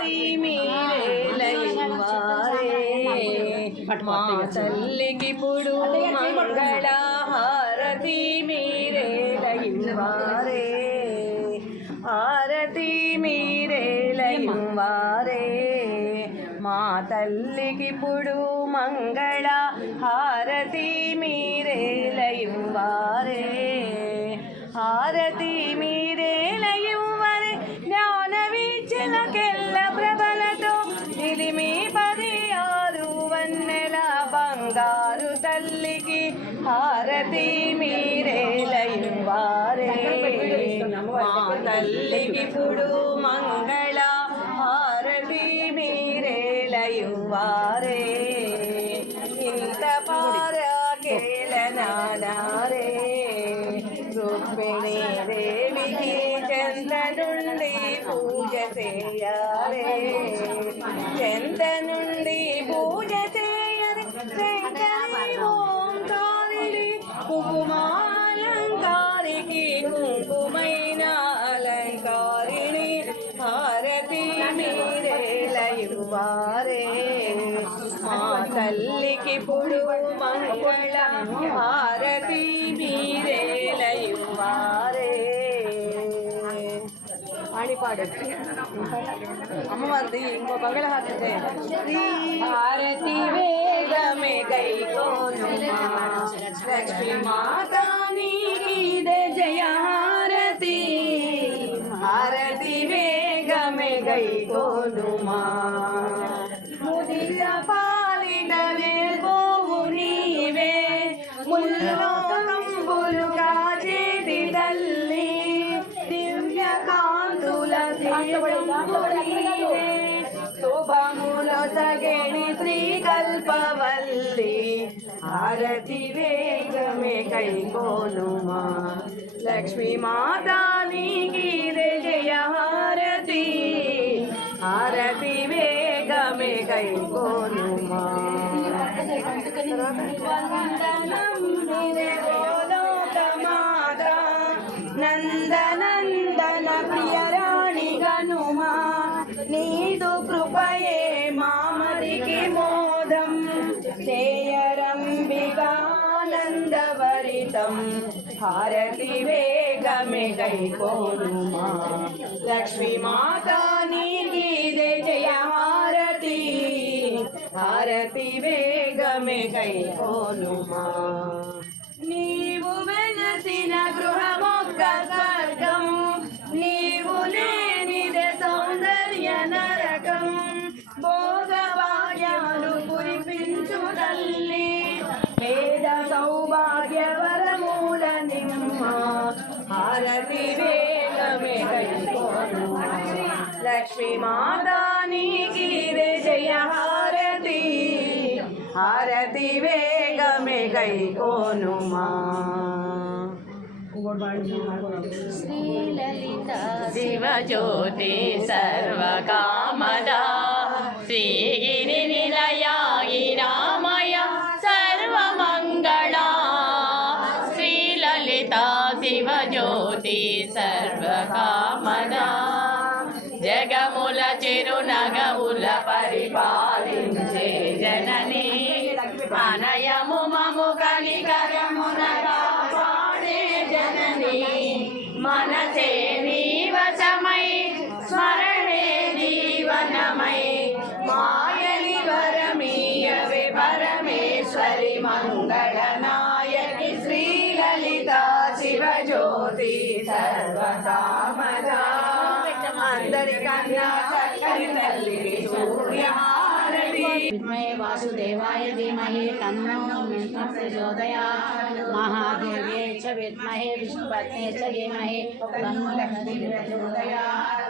హారతి మీరే మా తల్లికిప్పుడు మంగళ హారతి మీరే లయవారే హారతి మీరే లయవారే మా తల్లికిప్పుడు మంగళ హారతి మీరే లయవారే హారతి మీరే బంగారు తల్లికి హారతి మీరే లయవారే మా తల్లికి పుడు మంగళ హారతి మీరే లయవారే ఇంత పారకేలనారే రుక్మిణీ దేవికి చెంత నుండి పూజ చేయారే చెంత నుండి పూజ కుంకుమాలంకారికి కుంకుమైన అలంకారిణి హారతి మీరే లయువారే మా తల్లికి పుడు మంగళ హారతి మీరే లయువారే అని పాడొచ్చు అమ్మవారిది ఇంకో మంగళ హారతి. హారతి. వేగమే గైకోను లక్ష్మీ మాతా నీదే జయ హారతి. వేగమే గైకోనుమా. ముదిర పాలిన వేల్పోవు నీవే. ముల్లోకంబులు కాచేటి తల్లి. దివ్య కాంతుల దీపంబులీవే శుభముల సగేణి శ్రీ హారతి వేగమే కైకోలుమా. లక్ష్మీ మాతా జయ హారతి. హారతి వేగమే కైకోలుమా. వందనం నిరే గోలోకమాతా నందన హారతి వేగమే గైకోనుమా లక్ష్మీ మాతా నీకి జయ హారతి. హారతి వేగమే గైకోనుమా నీవు వెలసిన గృహమొక్క హారతి వేగమే కైకోను లక్ష్మీ మాతా నీకి జయ హారతి హారతి వేగమే కైకోనుమా శ్రీలలిత శివజ్యోతి సర్వకామదా శ్రీగిరి శివజ్యోతి సర్వకామదా జగముల చిరునగముల పరిపాలించే జనని అనయము మము కలికరమున కాపాడే జనని మనసే నీవశమై స్మరణే జీవనమై మాయని వరమీయవే పరమేశ్వరి మంగళ శివజ్యోతి సర్వకామదా అందరికన్నా చక్కని తల్లికి సూర్యహారతి విద్మహే వాసుదేవాయ ధీమహి తన్నో ప్రచోదయాత్ మహాదేవ్యే చ విద్మహే విష్ణుపత్నే చ ధీమహి తన్నో ప్రచోదయాత్